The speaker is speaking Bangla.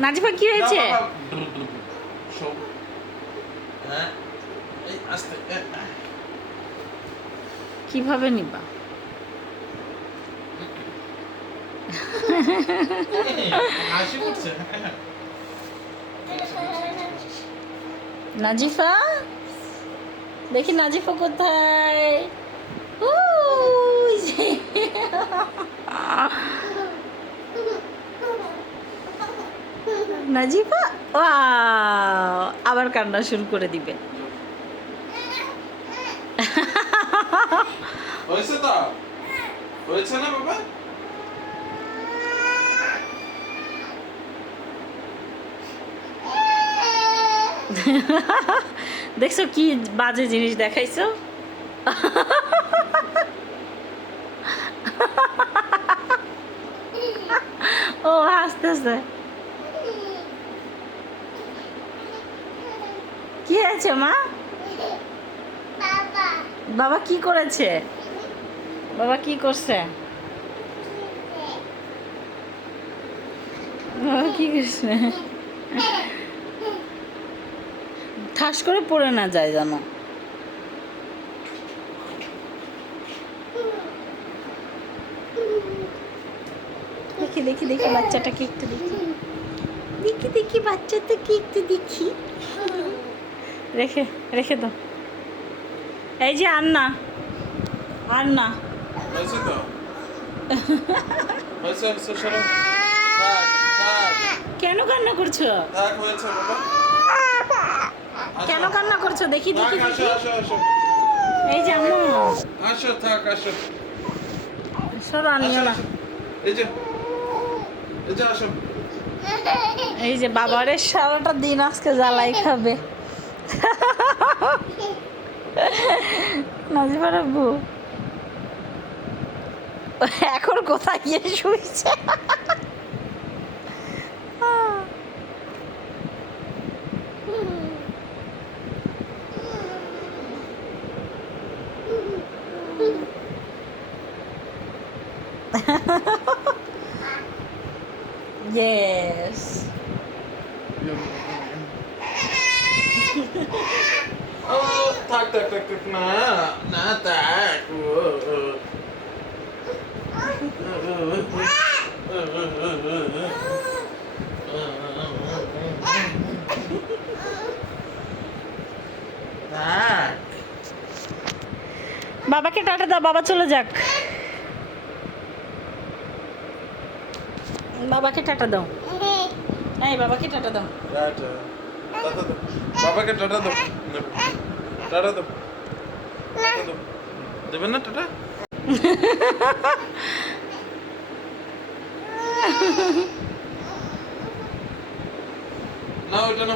নাজিফা কি হয়েছে? কিভাবে নিবা? নাজিফা দেখি নাজিফা কোথায়? ওই যে। নাজিফা আবার কান্না শুরু করে দিবে। হয়েছে তো? হয়েছে না বাবা? দেখছো কি বাজে জিনিস দেখাইছো? ও হাসতেছে। কি হয়েছে মা? বাবা কি করেছে? বাবা কি করছে? বাবা কি করছে? ঠাস করে পড়ে না যায় জানো। দেখি দেখি দেখি বাচ্চাটাকে একটু দেখি। দেখি দেখি বাচ্চাটাকে একটু দেখি। রেখে রেখে দাও। এই যে আর না আর না। হয়েছে তো? হয়েছে হয়েছে সরো। থাক থাক কেন কান্না করছো? থাক হয়েছে বাবা। কেন কান্না করছো? দেখি দেখি থাক আসো দেখি। আসো আসো এই যে আম্মু আসো থাক আসো সরো আনিও না। এই যে আসো। এই যে বাবারে সারাটা দিন আজকে জ্বালাই খাবে। নাজিফার আব্বু এখন কোথায় গিয়ে শুয়েছে? Yes. ও থাক থাক থাক থাক না না থাক থাক বাবাকে টাটা দাও, বাবা চলে যাক। বাবাকে টাটা দাও। এই বাবাকে টাটা দাও। টাটা টাটা দাও বাবাকে টাটা দাও টাটা দাও টাটা দাও দেবেন না টাটা না ওটা না